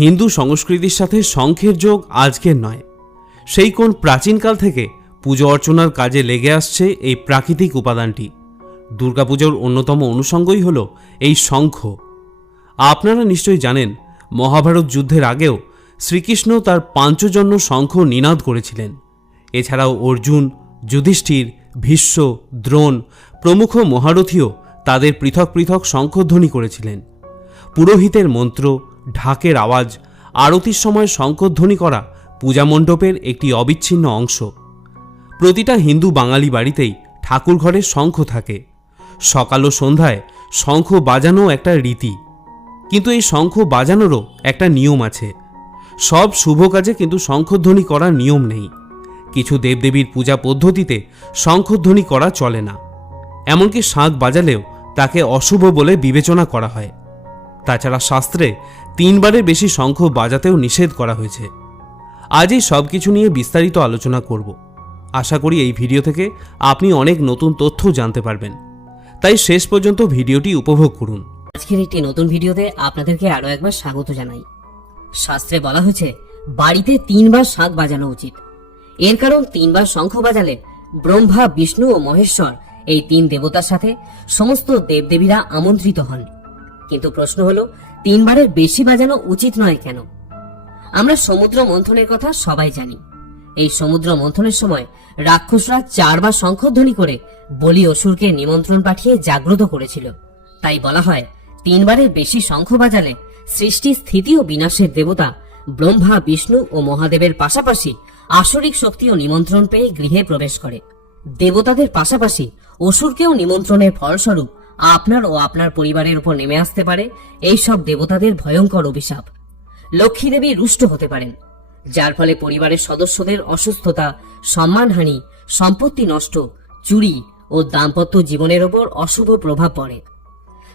হিন্দু সংস্কৃতির সাথে শঙ্খের যোগ আজকের নয়। সেই কোন প্রাচীনকাল থেকে পুজো অর্চনার কাজে লেগে আসছে এই প্রাকৃতিক উপাদানটি। দুর্গাপুজোর অন্যতম অনুষঙ্গই হল এই শঙ্খ। আপনারা নিশ্চয়ই জানেন, মহাভারত যুদ্ধের আগেও শ্রীকৃষ্ণ তার পাঞ্চজন্য শঙ্খ নিনাদ করেছিলেন। এছাড়াও অর্জুন, যুধিষ্ঠির, ভীষ্ম, দ্রোণ প্রমুখ মহারথীও তাদের পৃথক পৃথক শঙ্খধ্বনি করেছিলেন। পুরোহিতের মন্ত্র ঢাকের আওয়াজ, আরতির সময় শঙ্খধ্বনি করা পূজা মণ্ডপের একটি অবিচ্ছিন্ন অংশ। প্রতিটা হিন্দু বাঙালি বাড়িতেই ঠাকুর ঘরে শঙ্খ থাকে। সকাল ও সন্ধ্যায় শঙ্খ বাজানো একটা রীতি। কিন্তু এই শঙ্খ বাজানোরও একটা নিয়ম আছে। সব শুভ কাজে কিন্তু শঙ্খধ্বনি করার নিয়ম নেই। কিছু দেবদেবীর পূজা পদ্ধতিতে শঙ্খধ্বনি করা চলে না। এমনকি শাঁখ বাজালেও তাকে অশুভ বলে বিবেচনা করা হয়। তাছাড়া শাস্ত্রে তিনবারের বেশি শঙ্খ বাজাতেও নিষেধ করা হয়েছে। আজই সব কিছু নিয়ে বিস্তারিত আলোচনা করব। আশা করি এই ভিডিও থেকে আপনি অনেক নতুন তথ্য জানতে পারবেন। তাই শেষ পর্যন্ত ভিডিওটি উপভোগ করুন। আজকের একটি নতুন ভিডিওতে আপনাদেরকে আরও একবার স্বাগত জানাই। শাস্ত্রে বলা হয়েছে, বাড়িতে তিনবার শাঁখ বাজানো উচিত। এর কারণ তিনবার শঙ্খ বাজালে ব্রহ্মা, বিষ্ণু ও মহেশ্বর এই তিন দেবতার সাথে সমস্ত দেবদেবীরা আমন্ত্রিত হন। কিন্তু প্রশ্ন হলো, তিনবারের বেশি বাজানো উচিত নয় কেন? আমরা সমুদ্র মন্থনের কথা সবাই জানি। এই সমুদ্র মন্থনের সময় রাক্ষসরা চারবার শঙ্খধ্বনি করে বলি অসুরকে নিমন্ত্রণ পাঠিয়ে জাগ্রত করেছিল। তাই বলা হয়, তিনবারের বেশি শঙ্খ বাজালে সৃষ্টি, স্থিতি ও বিনাশের দেবতা ব্রহ্মা, বিষ্ণু ও মহাদেবের পাশাপাশি আসরিক শক্তি ও নিমন্ত্রণ পেয়ে গৃহে প্রবেশ করে। দেবতাদের পাশাপাশি অসুরকেও নিমন্ত্রণের ফলস্বরূপ আপনার ও আপনার পরিবারের উপর নেমে আসতে পারে এই সব দেবতাদের ভয়ঙ্কর অভিশাপ। লক্ষ্মী দেবী রুষ্ট হতে পারেন, যার ফলে পরিবারের সদস্যদের অসুস্থতা, সম্মানহানি, সম্পত্তি নষ্ট, চুরি ও দাম্পত্য জীবনের ওপর অশুভ প্রভাব পড়ে।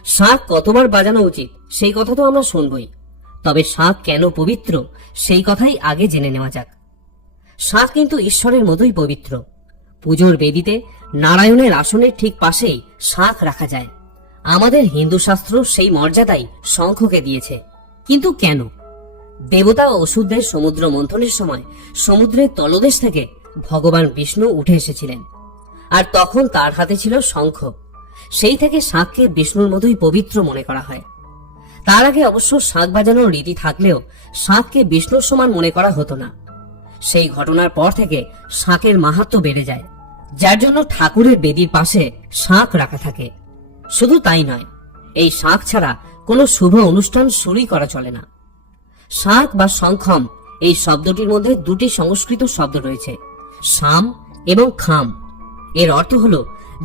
শাঁখ কতবার বাজানো উচিত সেই কথা তো আমরা শুনবই, তবে শাঁখ কেন পবিত্র সেই কথাই আগে জেনে নেওয়া যাক। শাঁখ কিন্তু ঈশ্বরের মতোই পবিত্র। পুজোর বেদিতে নারায়ণের আসনের ঠিক পাশেই শাঁখ রাখা যায়। আমাদের হিন্দু শাস্ত্র সেই মর্যাদাই শঙ্খকে দিয়েছে। কিন্তু কেন? দেবতা ও অসুরদের সমুদ্র মন্থনের সময় সমুদ্রের তলদেশ থেকে ভগবান বিষ্ণু উঠে এসেছিলেন। আর তখন তার হাতে ছিল শঙ্খ। সেই থেকে শাঁখকে বিষ্ণুর মতোই পবিত্র মনে করা হয়। তার আগে অবশ্য শাঁখ বাজানোর রীতি থাকলেও শাঁখকে বিষ্ণুর সমান মনে করা হতো না। সেই ঘটনার পর থেকে শাঁখের মাহাত্ম বেড়ে যায়, যার জন্য ঠাকুরের বেদির পাশে শাঁখ রাখা থাকে। শুধু তাই নয়, এই শাঁখ ছাড়া কোনো শুভ অনুষ্ঠান শুরুই করা চলে না। শাঁখ বা শঙ্খম এই শব্দটির মধ্যে দুটি সংস্কৃত শব্দ রয়েছে, শাম এবং খাম। এর অর্থ হল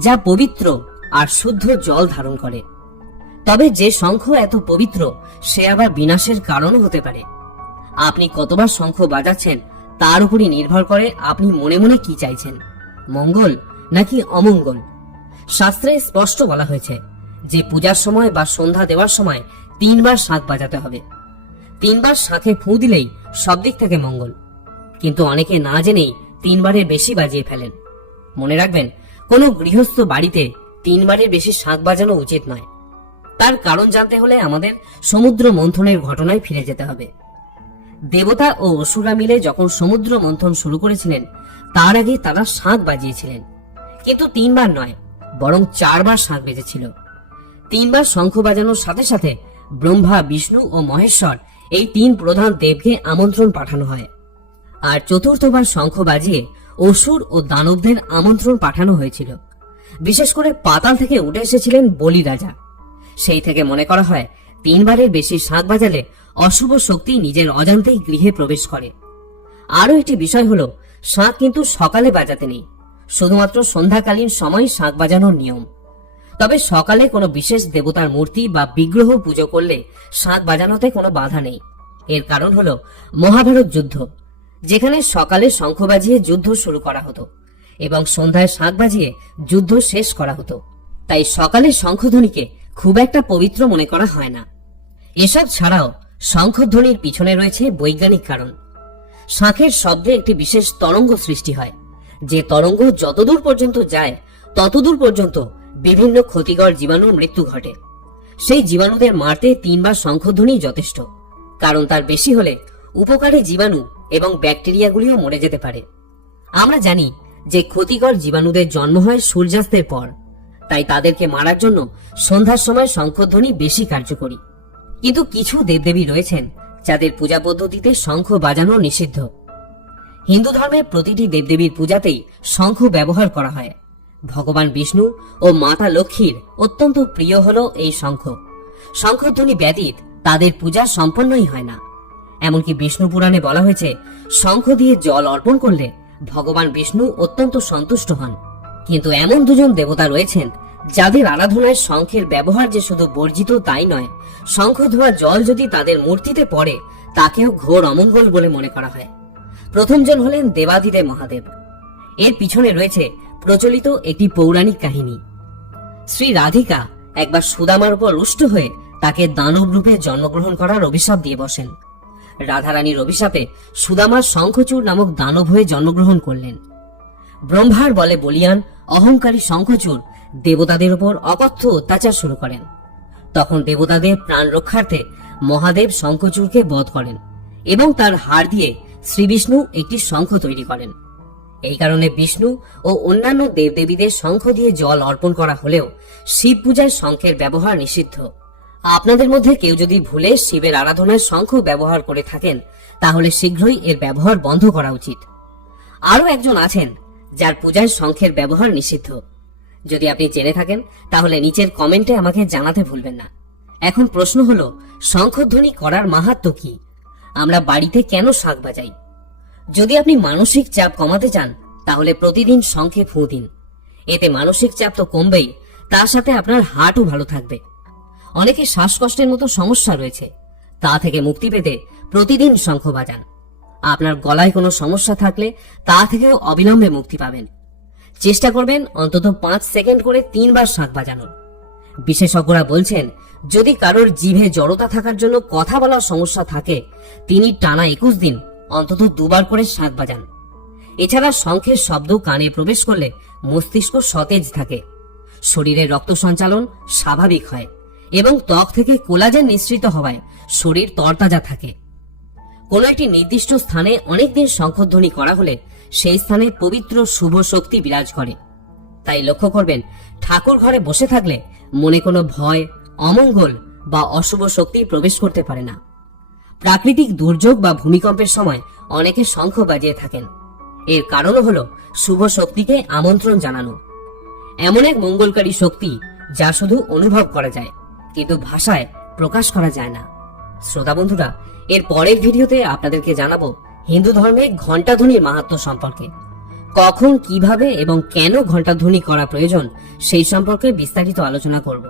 যা পবিত্র আর শুদ্ধ জল ধারণ করে। তবে যে শঙ্খ এত পবিত্র, সে আবার বিনাশের কারণও হতে পারে। আপনি কতবার শঙ্খ বাজাচ্ছেন, তার উপরই নির্ভর করে আপনি মনে মনে কি চাইছেন, মঙ্গল নাকি অমঙ্গল? শাস্ত্রে স্পষ্ট বলা হয়েছে যে পূজার সময় বা সন্ধ্যা দেওয়ার সময় তিনবার শাঁখ বাজাতে হবে। তিনবার শাঁখে ফুঁ দিলেই সব দিক থেকে মঙ্গল। কিন্তু অনেকে না জেনেই তিনবারের বেশি বাজিয়ে ফেলেন। মনে রাখবেন, কোনো গৃহস্থ বাড়িতে তিনবারের বেশি শাঁখ বাজানো উচিত নয়। তার কারণ জানতে হলে আমাদের সমুদ্র মন্থনের ঘটনায় ফিরে যেতে হবে। দেবতা ও অসুরা মিলে যখন সমুদ্র মন্থন শুরু করেছিলেন, তার আগে তারা শাঁখ বাজিয়েছিলেন। কিন্তু তিনবার নয় বরং চারবার শাঁখ বেজেছিল। তিনবার শঙ্খ বাজানোর সাথে সাথে ব্রহ্মা, বিষ্ণু ও মহেশ্বর এই তিন প্রধান দেবকে আমন্ত্রণ পাঠানো হয়। আর চতুর্থবার শঙ্খ বাজিয়ে অসুর ও দানবদের আমন্ত্রণ পাঠানো হয়েছিল। বিশেষ করে পাতাল থেকে উঠে এসেছিলেন বলি রাজা। সেই থেকে মনে করা হয়, তিনবারের বেশি শাঁখ বাজালে অশুভ শক্তি নিজের অজান্তেই গৃহে প্রবেশ করে। আরও একটি বিষয় হলো শাঁখ কিন্তু সকালে বাজাতে নেই। শুধুমাত্র সন্ধ্যাকালীন সময় শাঁখ বাজানোর নিয়ম। তবে সকালে কোনো বিশেষ দেবতার মূর্তি বা বিগ্রহ পুজো করলে শাঁখ বাজানোতে কোনো বাধা নেই। এর কারণ হলো মহাভারত যুদ্ধ, যেখানে সকালে শঙ্খ বাজিয়ে যুদ্ধ শুরু করা হতো এবং সন্ধ্যায় শাঁখ বাজিয়ে যুদ্ধ শেষ করা হতো। তাই সকালে শঙ্খধ্বনিকে খুব একটা পবিত্র মনে করা হয় না। এসব ছাড়াও শঙ্খধ্বনির পিছনে রয়েছে বৈজ্ঞানিক কারণ। শাঁখের শব্দে একটি বিশেষ তরঙ্গ সৃষ্টি হয় যে তরঙ্গ যতদূর পর্যন্ত যায়, ততদূর পর্যন্ত বিভিন্ন ক্ষতিকর জীবাণুর মৃত্যু ঘটে। সেই জীবাণুদের মারতে তিনবার শঙ্খধ্বনি যথেষ্ট, কারণ তার বেশি হলে উপকারী জীবাণু এবং ব্যাকটেরিয়াগুলিও মরে যেতে পারে। আমরা জানি যে ক্ষতিকর জীবাণুদের জন্ম হয় সূর্যাস্তের পর, তাই তাদেরকে মারার জন্য সন্ধ্যার সময় শঙ্খধ্বনি বেশি কার্যকরী। কিন্তু কিছু দেবদেবী রয়েছেন যাদের পূজা পদ্ধতিতে শঙ্খ বাজানো নিষিদ্ধ। হিন্দু ধর্মের প্রতিটি দেবদেবীর পূজাতেই শঙ্খ ব্যবহার করা হয়। ভগবান বিষ্ণু ও মাতা লক্ষ্মীর অত্যন্ত প্রিয় হল এই শঙ্খ। শঙ্খধ্বনি ব্যতীত তাদের পূজা সম্পন্নই হয় না। এমনকি বিষ্ণু পুরাণে বলা হয়েছে, শঙ্খ দিয়ে জল অর্পণ করলে ভগবান বিষ্ণু অত্যন্ত সন্তুষ্ট হন। কিন্তু এমন দুজন দেবতা রয়েছেন, যাদের আরাধনায় শঙ্খের ব্যবহার যে শুধু বর্জিত তাই নয়, শঙ্খ ধোয়া জল যদি তাদের মূর্তিতে পড়ে, তাকেও ঘোর অমঙ্গল বলে মনে করা হয়। প্রথমজন হলেন দেবাদিদেব মহাদেব। এর পিছনে রয়েছে প্রচলিত একটি পৌরাণিক কাহিনী। শ্রী রাধিকা একবার সুদামার উপর রুষ্ট হয়ে তাকে দানব রূপে জন্মগ্রহণ করার অভিশাপ দিয়ে বসেন। রাধারানীর অভিশাপে সুদামা শঙ্খচূড় নামক দানব হয়ে জন্মগ্রহণ করলেন। ব্রহ্মার বলে বলিয়ান অহংকারী শঙ্খচূড় দেবতাদের উপর অকথ্য অত্যাচার শুরু করেন। তখন দেবতাদের প্রাণ রক্ষার্থে মহাদেব শঙ্খচূড়কে বধ করেন এবং তার হাড় দিয়ে শ্রীবিষ্ণু একটি শঙ্খ তৈরি করেন। এই কারণে বিষ্ণু ও অন্যান্য দেবদেবীদের শঙ্খ দিয়ে জল অর্পণ করা হলেও শিব পূজায় শঙ্খের ব্যবহার নিষিদ্ধ। আপনাদের মধ্যে কেউ যদি ভুলে শিবের আরাধনায় শঙ্খ ব্যবহার করে থাকেন, তাহলে শীঘ্রই এর ব্যবহার বন্ধ করা উচিত। আরও একজন আছেন, যার পূজায় শঙ্খের ব্যবহার নিষিদ্ধ। যদি আপনি জেনে থাকেন, তাহলে নিচের কমেন্টে আমাকে জানাতে ভুলবেন না। এখন প্রশ্ন হলো, শঙ্খধ্বনি করার মাহাত্ম কি? আমরা বাড়িতে কেন শাক বাজাই? যদি আপনি মানসিক চাপ কমাতে চান, তাহলে প্রতিদিন শঙ্খে ফু দিন। এতে মানসিক চাপ তো কমবেই, তার সাথে আপনার হার্টও ভালো থাকবে। অনেকে শ্বাসকষ্টের মতো সমস্যা রয়েছে, তা থেকে মুক্তি পেতে প্রতিদিন শঙ্খ বাজান। আপনার গলায় কোনো সমস্যা থাকলে তা থেকেও অবিলম্বে মুক্তি পাবেন। চেষ্টা করবেন অন্তত পাঁচ সেকেন্ড করে তিনবার শাঁখ বাজানোর। বিশেষজ্ঞরা বলছেন, যদি কারোর জিভে জড়তা থাকার জন্য কথা বলার সমস্যা থাকে, তিনি টানা একুশ দিন, অন্তত দুবার করে শাঁখ বাজান। এছাড়া শঙ্খের শব্দ কানে প্রবেশ করলে মস্তিষ্ক সতেজ থাকে। শরীরে রক্ত সঞ্চালন স্বাভাবিক হয় এবং ত্বক থেকে কোলাজেন নিঃসৃত হওয়ায় শরীর তরতাজা থাকে। কোনো একটি নির্দিষ্ট স্থানে অনেকদিন শঙ্খধ্বনি করা হলে সেই স্থানে পবিত্র শুভ শক্তি বিরাজ করে। তাই লক্ষ্য করবেন, ঠাকুর ঘরে বসে থাকলে মনে কোনো ভয়, অমঙ্গল বা অশুভ শক্তি প্রবেশ করতে পারে না। প্রাকৃতিক দুর্যোগ বা ভূমিকম্পের সময় অনেকে শঙ্খ বাজিয়ে থাকেন। এর কারণও হলো শুভ শক্তিকে আমন্ত্রণ জানানো। এমন এক মঙ্গলকারী শক্তি যা শুধু অনুভব করা যায়, কিন্তু ভাষায় প্রকাশ করা যায় না। শ্রোতা বন্ধুরা, এর পরের ভিডিওতে আপনাদেরকে জানাব হিন্দু ধর্মে ঘণ্টাধ্বনির মাহাত্ম সম্পর্কে। কখন কীভাবে এবং কেন ঘণ্টাধ্বনি করা প্রয়োজন সেই সম্পর্কে বিস্তারিত আলোচনা করব।